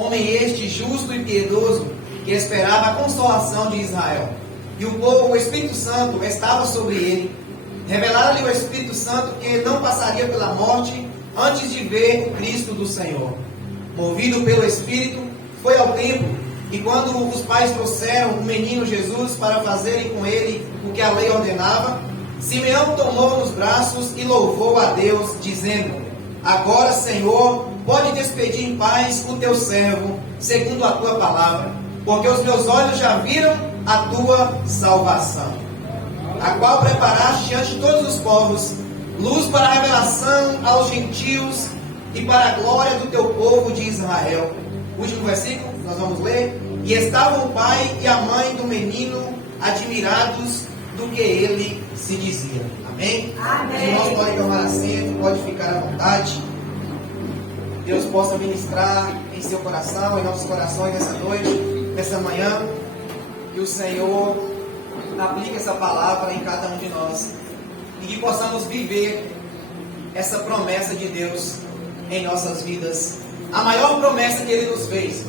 homem este justo e piedoso, que esperava a consolação de Israel. E o Espírito Santo estava sobre ele. Revelava-lhe o Espírito Santo que ele não passaria pela morte antes de ver o Cristo do Senhor. Movido pelo Espírito, foi ao templo, e quando os pais trouxeram o menino Jesus para fazerem com ele o que a lei ordenava, Simeão tomou nos braços e louvou a Deus, dizendo: Agora, Senhor, pode despedir em paz o teu servo, segundo a tua palavra, porque os meus olhos já viram a tua salvação, a qual preparaste diante de todos os povos, luz para a revelação aos gentios e para a glória do teu povo de Israel. Último versículo, nós vamos ler. E estavam o pai e a mãe do menino admirados do que ele se dizia. Amém? Amém. Os irmãos podem tomar assento, pode ficar à vontade. Deus possa ministrar em seu coração, em nossos corações nessa noite, nessa manhã. Que o Senhor aplique essa palavra em cada um de nós. E que possamos viver essa promessa de Deus em nossas vidas. A maior promessa que Ele nos fez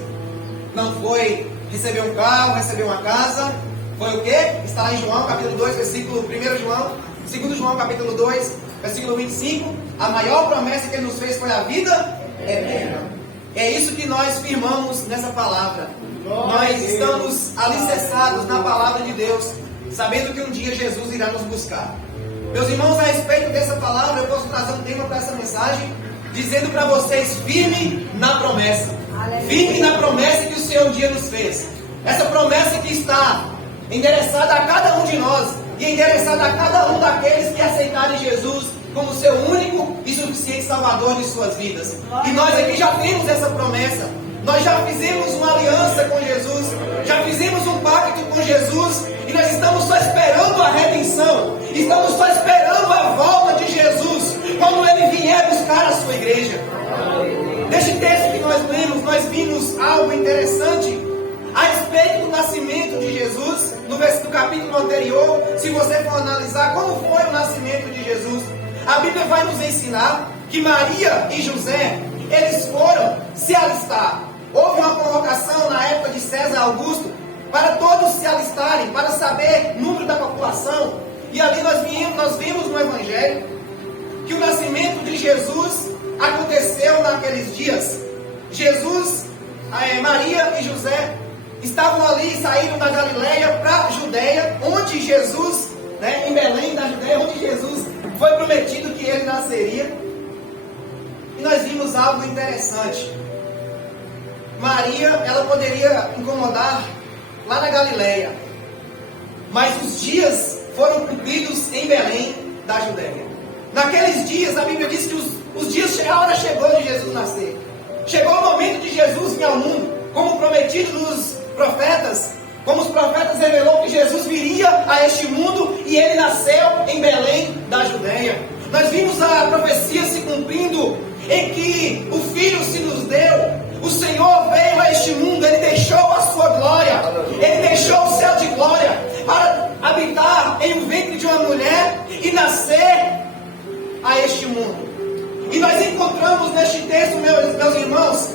não foi receber um carro, receber uma casa. Foi o quê? Está lá em João, capítulo 2, versículo 1 João, 2 João, capítulo 2, versículo 25. A maior promessa que Ele nos fez foi a vida eterna. É isso que nós firmamos nessa palavra. Nós estamos alicerçados na palavra de Deus, sabendo que um dia Jesus irá nos buscar. Meus irmãos, a respeito dessa palavra, eu posso trazer um tema para essa mensagem, dizendo para vocês: firme na promessa. Firme na promessa que o Senhor um dia nos fez. Essa promessa que está endereçada a cada um de nós e endereçada a cada um daqueles que aceitarem Jesus como seu único e suficiente Salvador de suas vidas. E nós aqui já temos essa promessa. Nós já fizemos uma aliança com Jesus, já fizemos um pacto com Jesus, e nós estamos só esperando a redenção, estamos só esperando a volta de Jesus, quando Ele vier buscar a sua igreja. Neste texto que nós lemos, nós vimos algo interessante a respeito do nascimento de Jesus. No capítulo anterior, se você for analisar como foi o nascimento de Jesus, a Bíblia vai nos ensinar que Maria e José, eles foram se alistar. Houve uma convocação na época de César Augusto para todos se alistarem, para saber o número da população. E ali nós vimos no Evangelho que o nascimento de Jesus aconteceu naqueles dias. Maria e José estavam ali, saíram da Galileia para a Judeia, onde Jesus, em Belém da Judeia, onde Jesus foi prometido que ele nasceria. E nós vimos algo interessante. Maria, ela poderia incomodar lá na Galileia, mas os dias foram cumpridos em Belém da Judeia. Naqueles dias, a Bíblia diz que os dias, a hora chegou de Jesus nascer. Chegou o momento de Jesus vir ao mundo, como prometido nos profetas. Como os profetas revelou que Jesus viria a este mundo, e ele nasceu em Belém da Judeia. Nós vimos a profecia se cumprindo, em que o Filho se nos deu. O Senhor veio a este mundo, Ele deixou a sua glória, Ele deixou o céu de glória para habitar em um ventre de uma mulher e nascer a este mundo. E nós encontramos neste texto, meus irmãos,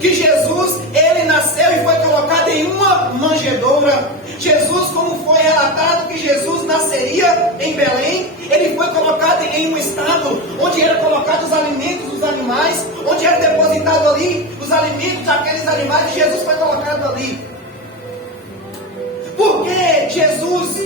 que Jesus, Ele nasceu e foi colocado em uma manjedoura. Jesus, como foi relatado que Jesus nasceria em Belém, Ele foi colocado em um estado onde era colocado os alimentos dos animais, onde era depositado ali os alimentos daqueles animais, e Jesus foi colocado ali. Por que Jesus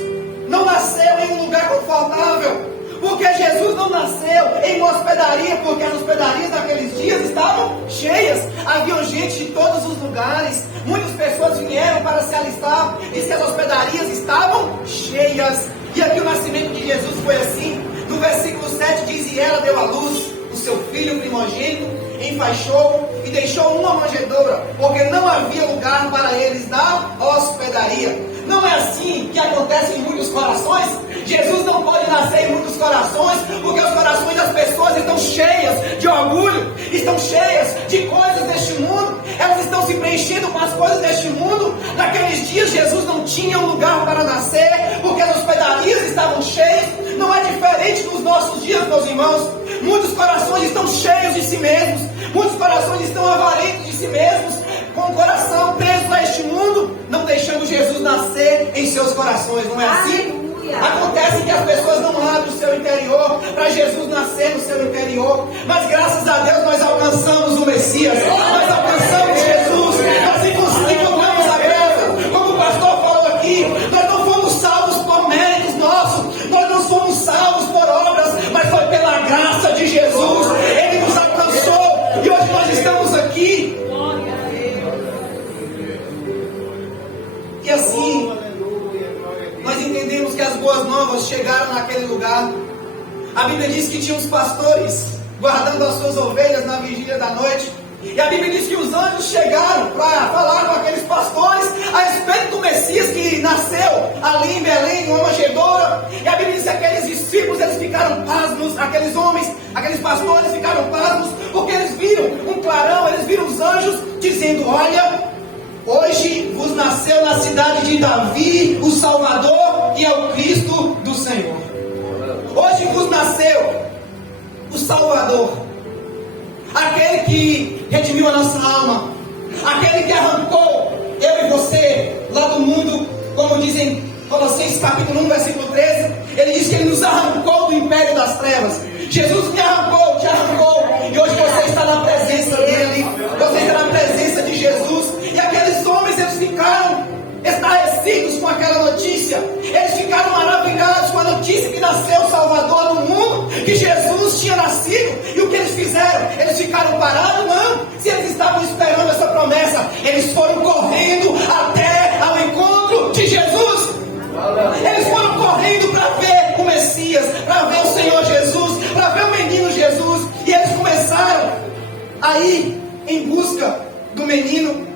não nasceu em um lugar confortável? Porque Jesus não nasceu em uma hospedaria, porque as hospedarias daqueles dias estavam cheias. Havia gente de todos os lugares. Muitas pessoas vieram para se alistar. Diz que as hospedarias estavam cheias. E aqui o nascimento de Jesus foi assim. No versículo 7 diz: E ela deu à luz o seu filho primogênito, enfaixou e deixou uma manjedoura, porque não havia lugar para eles na hospedaria. Não é assim que acontece em muitos corações? Jesus não pode nascer em muitos corações, porque os corações das pessoas estão cheias de orgulho, estão cheias de coisas deste mundo, elas estão se preenchendo com as coisas deste mundo. Naqueles dias Jesus não tinha um lugar para nascer, porque as hospedarias estavam cheias. Não é diferente nos nossos dias, meus irmãos. Muitos corações estão cheios de si mesmos, muitos corações estão avarentos de si mesmos, seus corações, não é assim? Aleluia. Acontece que as pessoas não abrem o seu interior para Jesus nascer no seu interior, mas graças a Deus nós alcançamos o Messias, nós alcançamos Jesus, nós encontramos a graça, como o pastor falou aqui, nós não fomos salvos por méritos nossos, nós não somos salvos por obras, mas foi pela graça de Jesus, Ele nos alcançou, e hoje nós estamos aqui, e assim, nós entendemos que as boas novas chegaram naquele lugar. A Bíblia diz que tinha uns pastores guardando as suas ovelhas na vigília da noite. E a Bíblia diz que os anjos chegaram para falar com aqueles pastores a respeito do Messias que nasceu ali em Belém, numa manjedoura. E a Bíblia diz que aqueles discípulos, eles ficaram pasmos, aqueles homens, aqueles pastores ficaram pasmos, porque eles viram um clarão, eles viram os anjos dizendo: olha, hoje vos nasceu na cidade de Davi o Salvador, que é o Cristo do Senhor. Hoje vos nasceu o Salvador, aquele que redimiu a nossa alma, aquele que arrancou eu e você lá do mundo, como dizem Colossenses capítulo 1, versículo 13, ele diz que ele nos arrancou do império das trevas. Jesus me arrancou, te arrancou, e hoje você está na presença dele, você está na presença de Jesus. E aqueles homens, eles ficaram estarrecidos com aquela notícia, eles ficaram maravilhados com a notícia que nasceu o Salvador no mundo, que Jesus tinha nascido. E o que eles fizeram? Eles ficaram parados? Não, se eles estavam esperando essa promessa, eles foram correndo até ao encontro de Jesus. Eles foram correndo para ver o Messias, para ver o Senhor Jesus, para ver o menino Jesus, e eles começaram a ir em busca do menino.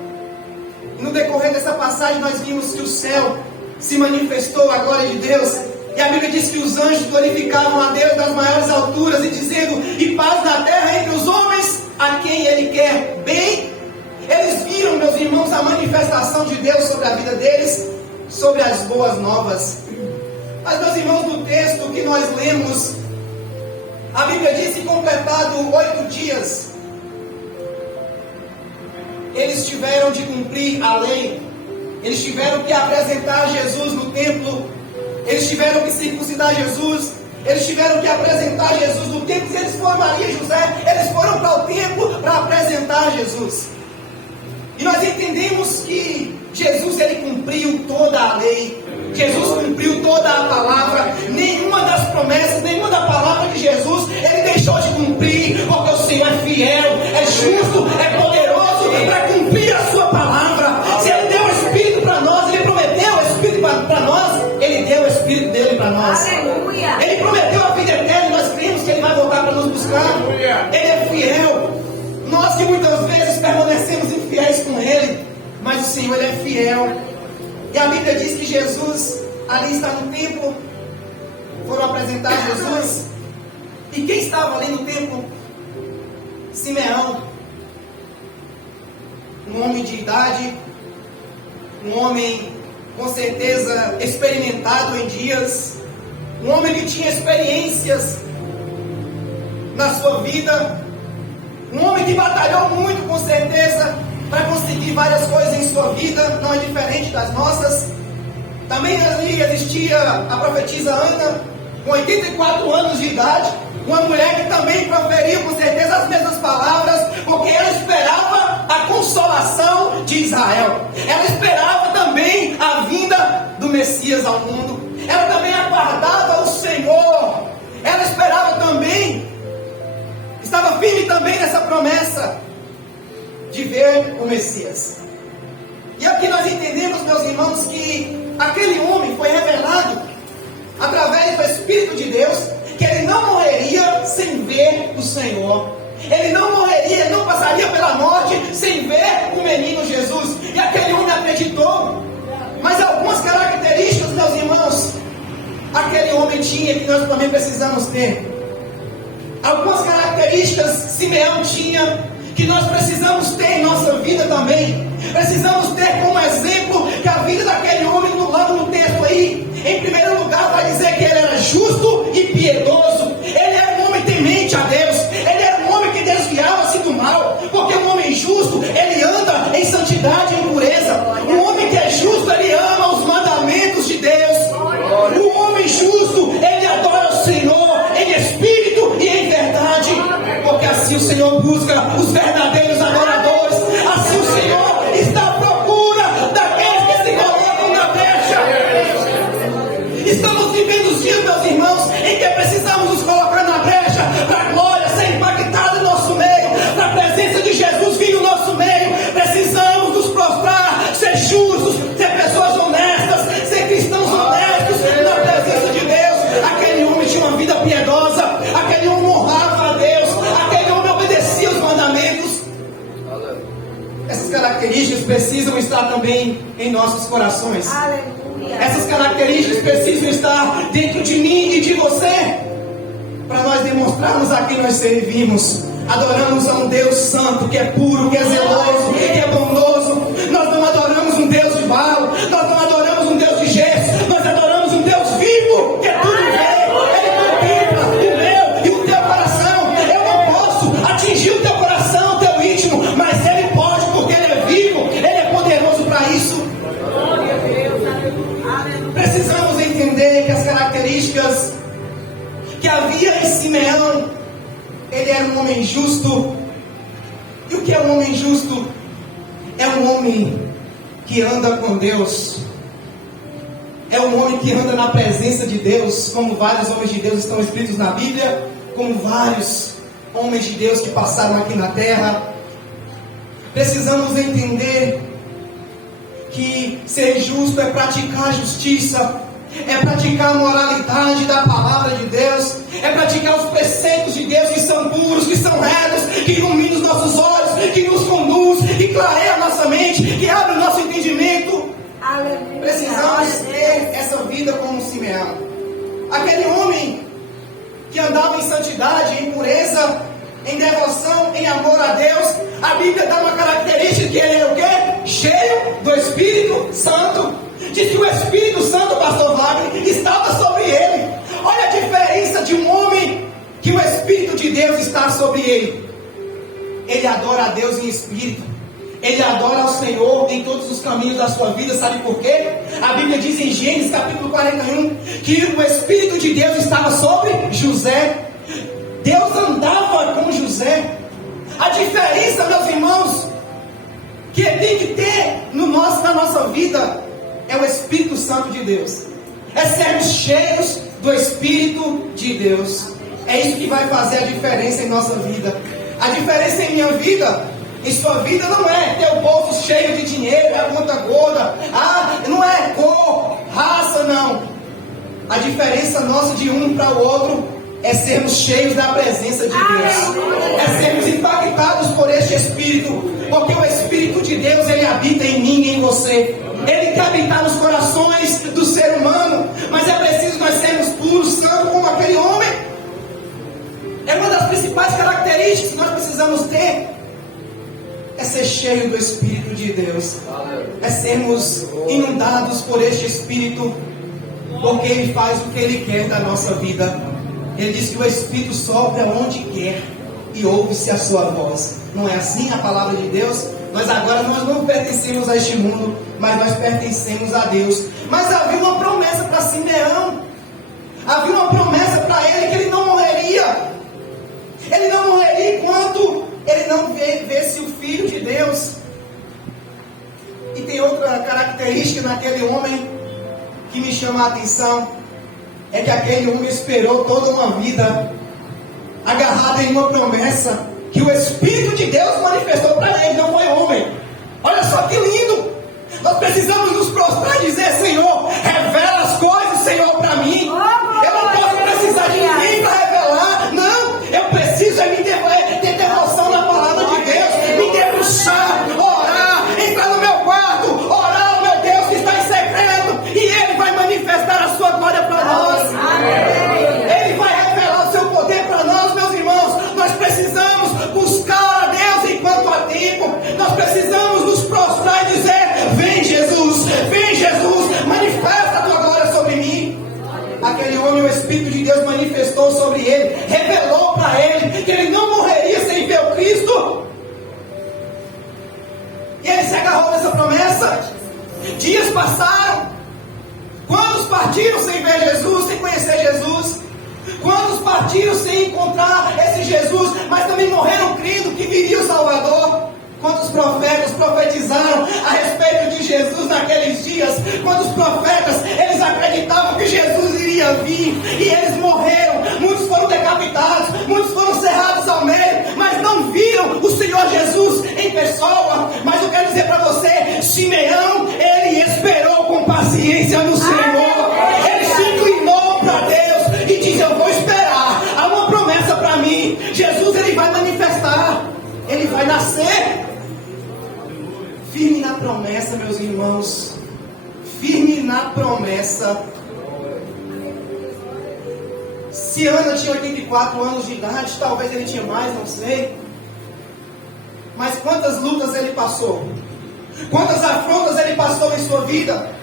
No decorrer dessa passagem nós vimos que o céu se manifestou, a glória de Deus, e a Bíblia diz que os anjos glorificavam a Deus das maiores alturas e dizendo: e paz na terra entre os homens a quem Ele quer bem. Eles viram, meus irmãos, a manifestação de Deus sobre a vida deles, sobre as boas novas. Mas, meus irmãos, no texto que nós lemos, a Bíblia diz que completado 8 dias, eles tiveram de cumprir a lei, eles tiveram que apresentar Jesus no templo, eles tiveram que circuncidar Jesus, eles tiveram que apresentar Jesus no templo. Se eles foram Maria e José, eles foram para o templo para apresentar Jesus. E nós entendemos que Jesus, ele cumpriu toda a lei, Jesus cumpriu toda a palavra, nenhuma das promessas, nenhuma da palavra de Jesus ele deixou de cumprir, porque o Senhor é fiel, é justo, é poderoso para cumprir a sua palavra. Se Ele deu o Espírito para nós, Ele prometeu o Espírito para nós, Ele deu o Espírito dele para nós. Aleluia. Ele prometeu a vida eterna e nós cremos que Ele vai voltar para nos buscar. Ele é fiel. Nós que muitas vezes permanecemos infiéis com Ele, mas o Senhor, Ele é fiel. E a Bíblia diz que Jesus ali está no templo, foram apresentar Jesus. E quem estava ali no templo? Simeão, um homem de idade, um homem com certeza experimentado em dias, um homem que tinha experiências na sua vida, um homem que batalhou muito com certeza para conseguir várias coisas em sua vida, não é diferente das nossas. Também ali existia a profetisa Ana, com 84 anos de idade, uma mulher que também proferiu com certeza as mesmas palavras, porque ela esperava a consolação de Israel, ela esperava também a vinda do Messias ao mundo, ela também aguardava o Senhor, ela esperava também, estava firme também nessa promessa de ver o Messias. E aqui nós entendemos, meus irmãos, que aquele homem foi revelado através do Espírito de Deus, que ele não morreria sem ver o Senhor. Ele não morreria, ele não passaria pela morte sem ver o menino Jesus. E aquele homem acreditou. Mas algumas características, meus irmãos, aquele homem tinha, que nós também precisamos ter. Algumas características Simeão tinha, que nós precisamos ter em nossa vida também. Precisamos ter como exemplo que a vida daquele homem, logo no texto aí, em primeiro lugar vai dizer que ele era justo e piedoso. Ele era um homem temente a Deus. Ele era um homem que desviava-se do mal, porque um homem justo, ele anda em santidade e em pureza. Um homem que é justo, ele ama os mandamentos de Deus. características precisam estar também em nossos corações. Aleluia. Essas características precisam estar dentro de mim e de você, para nós demonstrarmos a quem nós servimos. Adoramos a um Deus santo, que é puro, que é zeloso, que é bondoso. Nós não adoramos um Deus de barro, nós não adoramos um Deus de gesso, nós adoramos um Deus vivo, que é tudo vê. Ele contempla o meu e o teu coração. Eu não posso atingir o teu coração, o teu íntimo, mas Ele pode, porque Ele é vivo, Ele é poderoso para isso. Precisamos entender que as características que havia em Simeão, ele era um homem justo. E o que é um homem justo? É um homem que anda com Deus. É um homem que anda na presença de Deus, como vários homens de Deus estão escritos na Bíblia, como vários homens de Deus que passaram aqui na terra. Precisamos entender que ser justo é praticar a justiça, é praticar a moralidade da palavra de Deus, é praticar os preceitos de Deus que são puros, que são retos, que iluminam os nossos olhos, que nos conduz, que clareia a nossa mente, que abre o nosso entendimento. Aleluia. Precisamos ter essa vida como Simeão, aquele homem que andava em santidade, em pureza, em devoção, em amor a Deus. A Bíblia dá uma característica que ele era o quê? Cheio do Espírito Santo. Diz que o Espírito Santo, pastor Wagner, estava sobre ele. Olha a diferença de um homem que o Espírito de Deus está sobre ele. Ele adora a Deus em espírito. Ele adora ao Senhor em todos os caminhos da sua vida. Sabe por quê? A Bíblia diz em Gênesis capítulo 41 que o Espírito de Deus estava sobre José. Deus andava com José. A diferença, meus irmãos, que tem que ter na nossa vida é o Espírito Santo de Deus. É sermos cheios do Espírito de Deus. É isso que vai fazer a diferença em nossa vida. A diferença em minha vida, em sua vida, não é ter o bolso cheio de dinheiro, a conta gorda. Não é cor, raça, não. A diferença nossa de um para o outro é sermos cheios da presença de Deus. É sermos impactados por este Espírito. Porque o Espírito de Deus, ele habita em mim e em você. Ele quer habitar nos corações do ser humano. Mas é preciso nós sermos puros, santos como aquele homem. É uma das principais características que nós precisamos ter. É ser cheio do Espírito de Deus. É sermos inundados por este Espírito. Porque Ele faz o que Ele quer da nossa vida. Ele diz que o Espírito sopra onde quer e ouve-se a sua voz. Não é assim a palavra de Deus? Nós agora não pertencemos a este mundo, mas nós pertencemos a Deus. Mas havia uma promessa para Simeão. Havia uma promessa para ele que ele não morreria. Ele não morreria enquanto ele não visse o Filho de Deus. E tem outra característica naquele homem que me chama a atenção. É que aquele homem esperou toda uma vida agarrado em uma promessa que o Espírito de Deus manifestou para ele, não foi homem. Olha só que lindo. Nós precisamos nos prostrar e dizer: Senhor, revela as coisas, Senhor, para mim. Eu não posso precisar de ninguém para revelar. Não, eu preciso ter devoção na palavra de Deus, me debruçar, orar, entrar no meu quarto, orar ao meu Deus que está em secreto, e Ele vai manifestar a sua glória para nós. Ele vai revelar o seu poder para nós, meus irmãos. Nós precisamos buscar a Deus enquanto há tempo. Nós precisamos nos prostrar e dizer: vem Jesus, manifesta a tua glória sobre mim. Aquele homem, o Espírito de Deus manifestou sobre ele, revelou para ele que ele não morreria sem ver o Cristo. E ele se agarrou nessa promessa. Dias passaram. Quantos partiram sem ver Jesus, sem conhecer Jesus? Quantos partiram sem encontrar esse Jesus, mas também morreram crendo que viria o Salvador? Quantos profetas profetizaram a respeito de Jesus naqueles dias? Quantos profetas, eles acreditavam que Jesus iria vir e eles morreram? Muitos foram decapitados, muitos foram cerrados ao meio, mas não viram o Senhor Jesus em pessoa. Mas eu quero dizer para você, Simeão, ele esperou com paciência no Senhor. Ele se inclinou para Deus e disse: eu vou esperar, há uma promessa para mim. Jesus, ele vai manifestar, ele vai nascer. Firme na promessa, meus irmãos. Firme na promessa. Se Ana tinha 84 anos de idade, talvez ele tinha mais, não sei. Mas quantas lutas ele passou? Quantas afrontas ele passou em sua vida?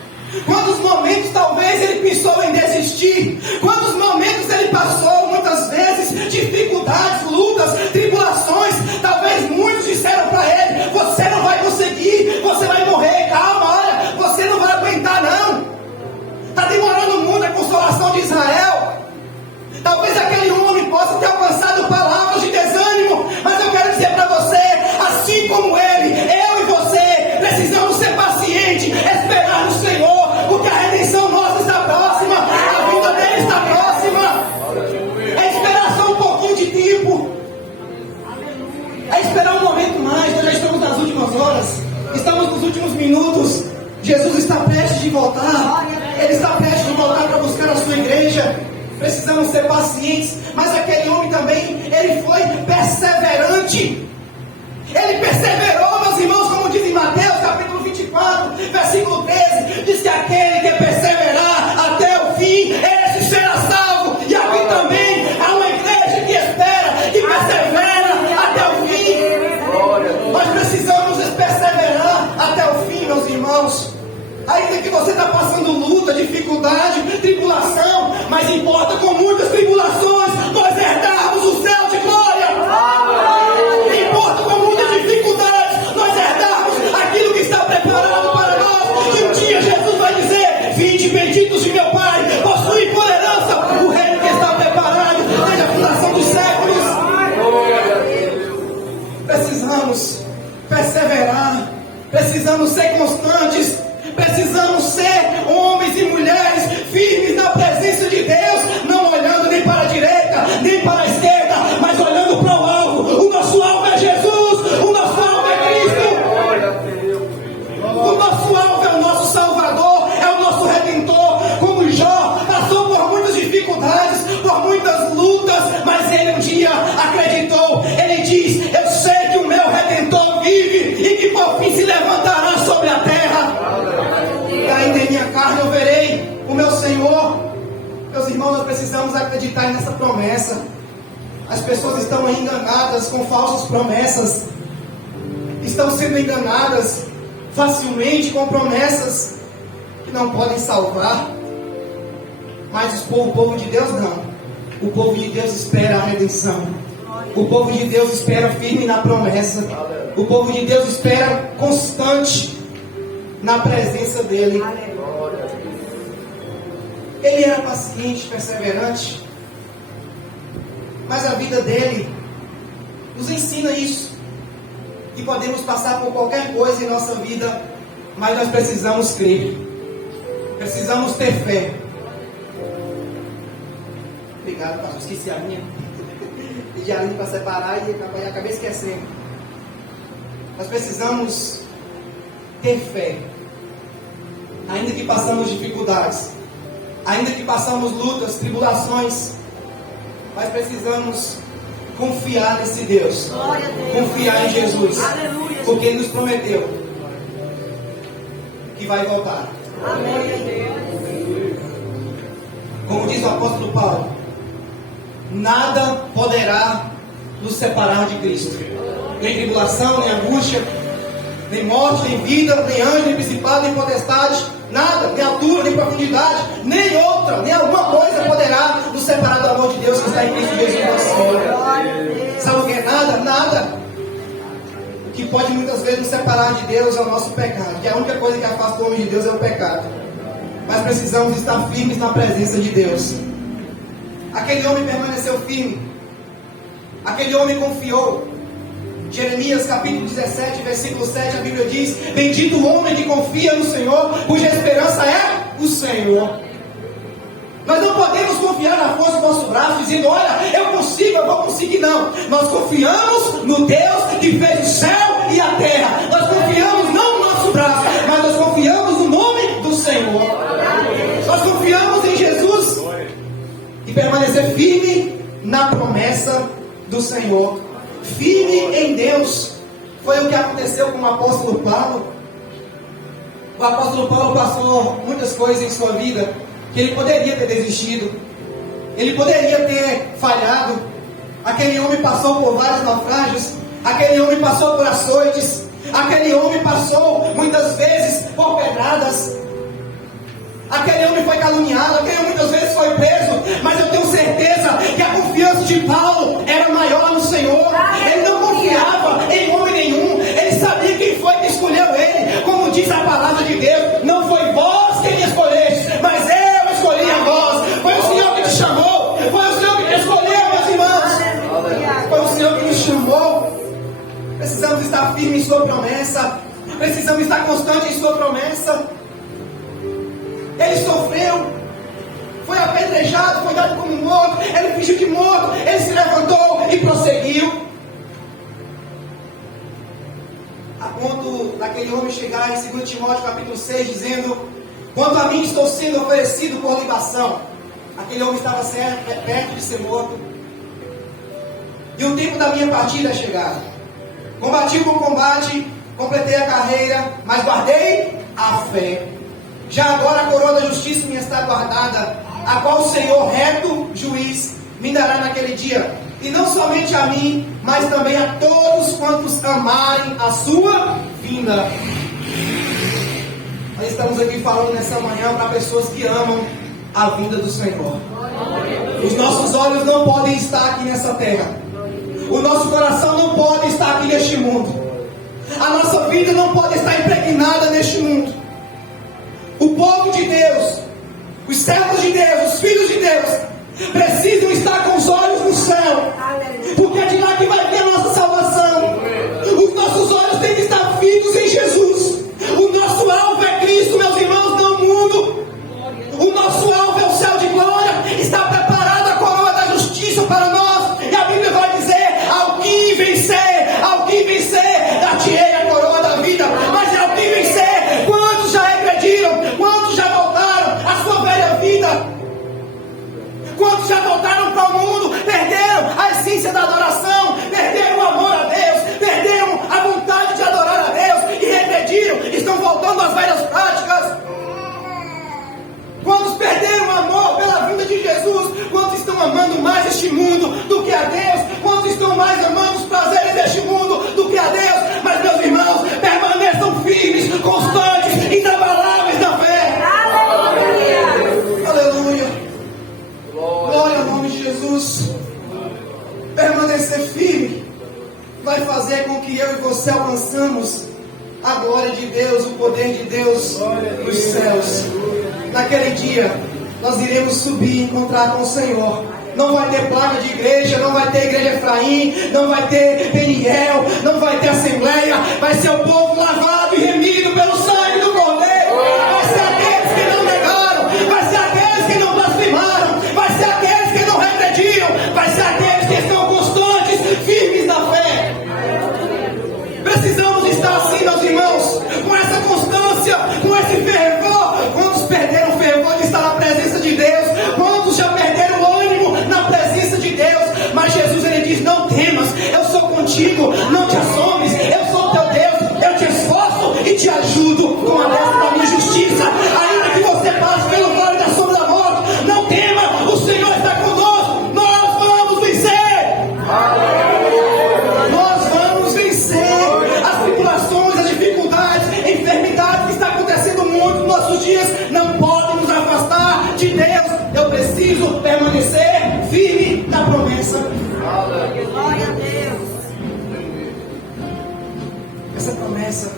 Quantos momentos talvez ele pensou em desistir? Quantos momentos ele passou, muitas vezes, dificuldades, lutas, tribulações? Talvez muitos disseram para ele: você não vai conseguir, você vai morrer, calma, olha, você não vai aguentar não. Está demorando muito a consolação de Israel. Talvez aquele homem possa ter alcançado palavras de desânimo, mas eu quero dizer para você, assim como ele, eu e você, precisamos ser pacientes, esperar no Senhor, porque a redenção nossa está próxima, a vida dele está próxima. É esperar só um pouquinho de tempo, é esperar um momento mais. Nós já estamos nas últimas horas, estamos nos últimos minutos. Jesus está prestes de voltar, ele está prestes de voltar para buscar a sua igreja. Precisamos ser pacientes. Mas aquele homem também, ele foi perseverante. Ele perseverou, meus irmãos, como diz em Mateus capítulo 24, versículo 13, diz que aquele que perseverar até o fim, esse será salvo. E aqui também há uma igreja que espera, que persevera até o fim. Nós precisamos perseverar até o fim, meus irmãos. Ainda que você está passando luta, dificuldade, tribulação, mas importa com muitas tribulações nós herdarmos o céu de glória. Importa com muitas dificuldades nós herdarmos aquilo que está preparado para nós. E um dia Jesus vai dizer: vinde benditos de meu Pai, possui por herança o reino que está preparado desde a fundação dos séculos. Precisamos perseverar, precisamos ser constantes. Precisamos ser homens e mulheres firmes na presença de Deus, não olhando nem para a direita, nem para a esquerda, mas olhando para o alvo. O nosso alvo é Jesus, o nosso alvo é Cristo. O nosso alvo é o nosso Salvador, é o nosso Redentor. Como Jó passou por muitas dificuldades, por muitas lutas, mas ele um dia acreditou. Ele diz: eu sei que o meu Redentor vive e que por fim se levantará sobre a terra. Ainda em minha carne eu verei o meu Senhor. Meus irmãos, nós precisamos acreditar nessa promessa. As pessoas estão enganadas com falsas promessas, estão sendo enganadas facilmente com promessas que não podem salvar. Mas o povo de Deus não. O povo de Deus espera a redenção. O povo de Deus espera firme na promessa. O povo de Deus espera constante na presença dele. Ele era paciente, perseverante, mas a vida dele nos ensina isso, que podemos passar por qualquer coisa em nossa vida, mas nós precisamos crer, precisamos ter fé. Obrigado, pastor, esqueci a minha. Pedi a linha para separar e acabei esquecendo. Nós precisamos ter fé. Ainda que passamos dificuldades, ainda que passamos lutas, tribulações, mas precisamos confiar nesse Deus, confiar em Jesus, porque Ele nos prometeu que vai voltar. Como diz o apóstolo Paulo: nada poderá nos separar de Cristo, nem tribulação, nem angústia, nem morte, nem vida, nem anjo, nem principado, nem potestade, nada, nem altura, nem profundidade, nem outra, nem alguma coisa poderá nos separar do amor de Deus que está em Cristo Jesus nosso Senhor. Sabe o que é nada? Nada. O que pode muitas vezes nos separar de Deus é o nosso pecado, que a única coisa que afasta o homem de Deus é o pecado. Mas precisamos estar firmes na presença de Deus. Aquele homem permaneceu firme, aquele homem confiou. Jeremias capítulo 17, versículo 7, a Bíblia diz: bendito o homem que confia no Senhor, cuja esperança é o Senhor. Nós não podemos confiar na força do nosso braço, dizendo: olha, eu consigo, eu vou conseguir. Não, nós confiamos no Deus que fez o céu e a terra. Nós confiamos não no nosso braço, mas nós confiamos no nome do Senhor. Nós confiamos em Jesus e permanecer firme na promessa do Senhor. Firme em Deus. Foi o que aconteceu com o apóstolo Paulo. O apóstolo Paulo passou muitas coisas em sua vida que ele poderia ter desistido, ele poderia ter falhado. Aquele homem passou por vários naufrágios, aquele homem passou por açoites, aquele homem passou muitas vezes por pedradas, aquele homem foi caluniado, aquele homem muitas vezes foi preso, mas eu tenho certeza que a confiança de Paulo era maior no Senhor. Ele não confiava em homem nenhum, ele sabia quem foi que escolheu ele. Como diz a palavra de Deus, não foi vós quem me escolheste, mas eu escolhi a vós. Foi o Senhor que te chamou, foi o Senhor que te escolheu, meus irmãos, foi o Senhor que nos chamou. Precisamos estar firmes em sua promessa, precisamos estar constantes em sua promessa. Ele sofreu, foi apedrejado, foi dado como morto, ele fingiu que morto, ele se levantou e prosseguiu. A ponto daquele homem chegar em 2 Timóteo capítulo 6, dizendo: quanto a mim estou sendo oferecido por libação. Aquele homem estava perto de ser morto. E o tempo da minha partida é chegado. Combati o bom combate, completei a carreira, mas guardei a fé. Já agora a coroa da justiça me está guardada, a qual o Senhor, reto juiz, me dará naquele dia. E não somente a mim, mas também a todos quantos amarem a sua vinda. Nós estamos aqui falando nessa manhã para pessoas que amam a vinda do Senhor. Os nossos olhos não podem estar aqui nessa terra. O nosso coração não pode estar aqui neste mundo. A nossa vida não pode estar impregnada neste mundo. O povo de Deus, os servos de Deus, os filhos de Deus, precisam estar com os olhos no céu, porque é de lá que vai vir a nossa salvação. Os nossos olhos têm que estar fitos em Jesus. O nosso alvo é Cristo, meus irmãos, não o mundo. O nosso alvo é o céu de glória. Está preparada a coroa da justiça para nós. E a Bíblia vai dizer: ao que vencer, dar-te-ei a coroa da vida. Mas é ao que vencer. Quantos já regrediram? Quantos já voltaram à sua velha vida? Quantos já voltaram para o mundo? Perderam a essência da adoração, perderam o amor a Deus, perderam a vontade de adorar a Deus e regrediram, estão voltando às velhas práticas. Quantos perderam o amor pela vinda de Jesus? Quantos estão amando mais este mundo do que a Deus? Quantos estão mais amando os prazeres deste mundo do que a Deus? Mas, meus irmãos, permaneçam firmes, constantes, inabaláveis na fé. Aleluia! Aleluia! Glória ao nome de Jesus. Permanecer firme vai fazer com que eu e você alcançamos a glória de Deus, o poder de Deus nos céus. Naquele dia, nós iremos subir e encontrar com o Senhor. Não vai ter placa de igreja, não vai ter igreja Efraim, não vai ter Peniel, não vai ter assembleia. Vai ser o povo lavado e remido pelo sangue do Cordeiro. Vai ser aqueles que não negaram, vai ser aqueles que não blasfemaram, vai ser aqueles que não regrediram, vai ser aqueles que estão constantes, firmes na fé. Precisamos estar assim, meus irmãos, com essa constância, com esse fervor. Quantos perderam o fervor de estar na presença de Deus? Quantos já perderam o ânimo na presença de Deus? Mas Jesus, ele diz: não temas, eu sou contigo, não te assombres, eu sou teu Deus, eu te esforço e te ajudo com a destra da minha justiça. Ainda que você passe pelo vale da sombra da morte, não tema, o Senhor está conosco, nós vamos vencer. Nós vamos vencer as tribulações, as dificuldades, a enfermidade que está acontecendo muito nos nossos dias, não podem nos afastar de Deus. Eu preciso permanecer firme na promessa. Glória a Deus. Essa promessa,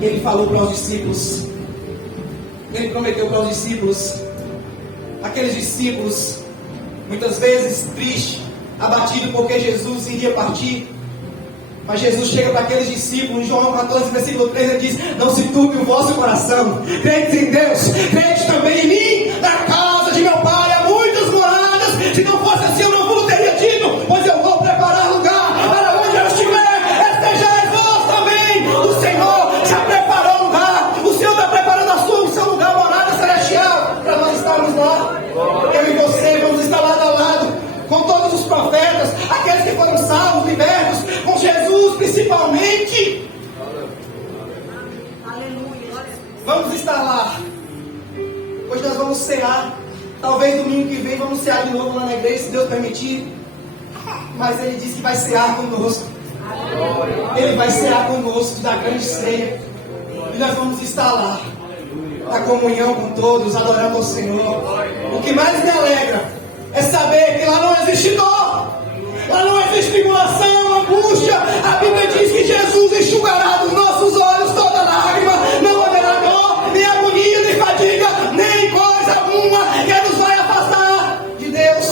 ele falou para os discípulos, ele prometeu para os discípulos, aqueles discípulos, muitas vezes tristes, abatidos porque Jesus iria partir. Mas Jesus chega para aqueles discípulos, em João 14, versículo 3, ele diz: não se turbe o vosso coração, crede em Deus, crede também em mim. Na casa de meu Pai há muitas moradas. Se não fosse assim, eu não vos teria dito, pois eu vou preparar lugar para onde eu estiver, estejais vós também. O Senhor já preparou lugar, o Senhor está preparando o seu lugar, morada celestial, para nós estarmos lá. Eu e você vamos estar lado a lado com todos os profetas, aqueles que foram salvos, libertos, com Jesus principalmente. Aleluia. Vamos estar lá. Hoje nós vamos cear. Talvez domingo que vem vamos cear de novo lá na igreja, se Deus permitir. Mas Ele disse que vai cear conosco. Ele vai cear conosco da grande ceia. E nós vamos estar lá, na comunhão com todos, adorando ao Senhor. O que mais me alegra é saber que lá não existe dor, lá não existe tribulação, angústia. A Bíblia diz que Jesus enxugará dos nossos olhos toda lágrima. Não haverá dor, nem agonia, nem fadiga, nem coisa alguma que nos vai afastar de Deus.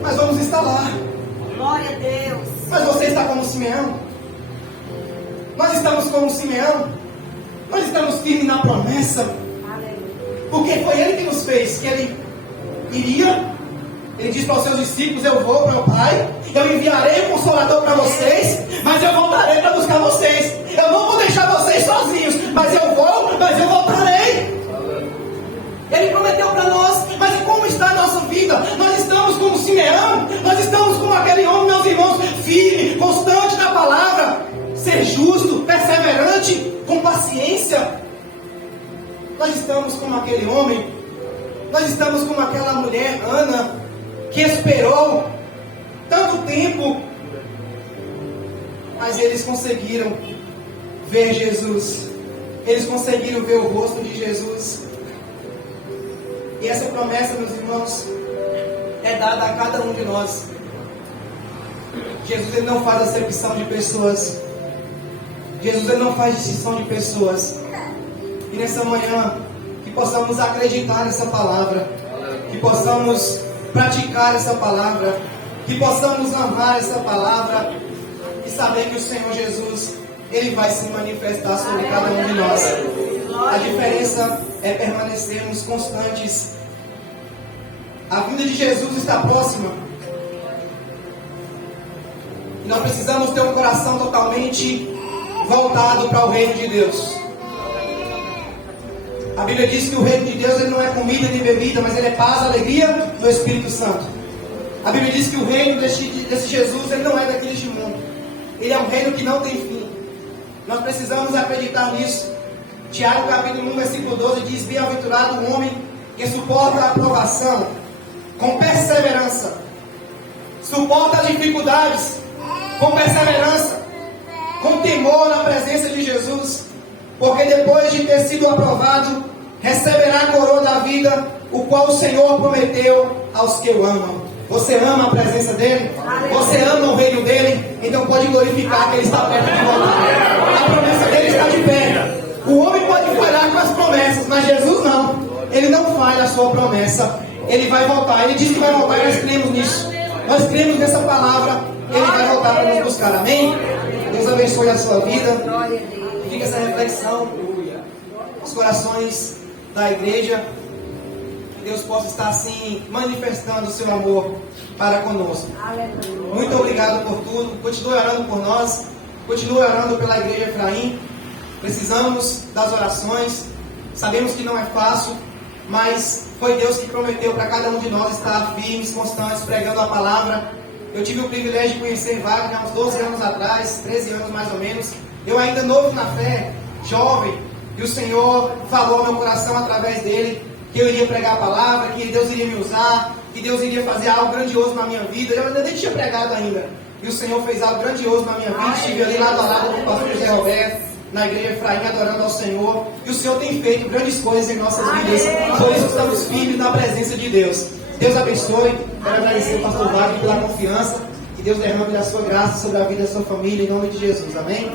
Mas vamos estar lá. Glória a Deus. Mas você está como Simeão? Nós estamos como Simeão? Nós estamos firmes na promessa? Porque foi Ele que nos fez, que Ele iria. Ele disse para os seus discípulos: eu vou para o Pai, eu enviarei o Consolador para vocês, mas eu voltarei para buscar vocês. Eu não vou deixar vocês sozinhos, mas eu vou, mas eu voltarei. Ele prometeu para nós. Mas como está a nossa vida? Nós estamos como Simeão? Nós estamos como aquele homem, meus irmãos, firme, constante na palavra, ser justo, perseverante, com paciência? Nós estamos como aquele homem? Nós estamos como aquela mulher, Ana, que esperou tanto tempo, mas eles conseguiram ver Jesus. Eles conseguiram ver o rosto de Jesus. E essa promessa, meus irmãos, é dada a cada um de nós. Jesus, Ele não faz acepção de pessoas. Jesus, Ele não faz distinção de pessoas. E nessa manhã, que possamos acreditar nessa palavra, que possamos praticar essa palavra, que possamos amar essa palavra e saber que o Senhor Jesus, Ele vai se manifestar sobre cada um de nós. A diferença é permanecermos constantes. A vinda de Jesus está próxima. E nós precisamos ter um coração totalmente voltado para o reino de Deus. A Bíblia diz que o reino de Deus, ele não é comida nem bebida, mas ele é paz, alegria no Espírito Santo. A Bíblia diz que o reino desse Jesus, ele não é daqui deste mundo. Ele é um reino que não tem fim. Nós precisamos acreditar nisso. Tiago capítulo 1, versículo 12 diz: bem-aventurado o homem que suporta a provação com perseverança. Suporta as dificuldades com perseverança, com temor na presença de Jesus. Porque depois de ter sido aprovado, receberá a coroa da vida, o qual o Senhor prometeu aos que o amam. Você ama a presença dEle? Você ama o reino dEle? Então pode glorificar que Ele está perto de voltar. A promessa dEle está de pé. O homem pode falhar com as promessas, mas Jesus não. Ele não falha a sua promessa. Ele vai voltar. Ele disse que vai voltar e nós cremos nisso. Nós cremos nessa palavra. Ele vai voltar para nos buscar. Amém? Deus abençoe a sua vida. Fica essa reflexão nos corações da igreja. Que Deus possa estar assim manifestando o seu amor para conosco. Muito obrigado por tudo. Continue orando por nós. Continue orando pela igreja Efraim. Precisamos das orações. Sabemos que não é fácil, mas foi Deus que prometeu para cada um de nós estar firmes, constantes, pregando a palavra. Eu tive o privilégio de conhecer Wagner há uns 12 anos atrás, 13 anos mais ou menos. Eu ainda novo na fé, jovem, e o Senhor falou ao meu coração através dele que eu iria pregar a palavra, que Deus iria me usar, que Deus iria fazer algo grandioso na minha vida. Eu ainda nem tinha pregado ainda, e o Senhor fez algo grandioso na minha vida. Estive ali lado a lado com o pastor José Roberto, na igreja Efraim, adorando ao Senhor, e o Senhor tem feito grandes coisas em nossas vidas. Por isso estamos firmes na presença de Deus. Deus abençoe. Quero agradecer ao pastor Wagner pela confiança. Que Deus derrame a sua graça sobre a vida da sua família, em nome de Jesus. Amém?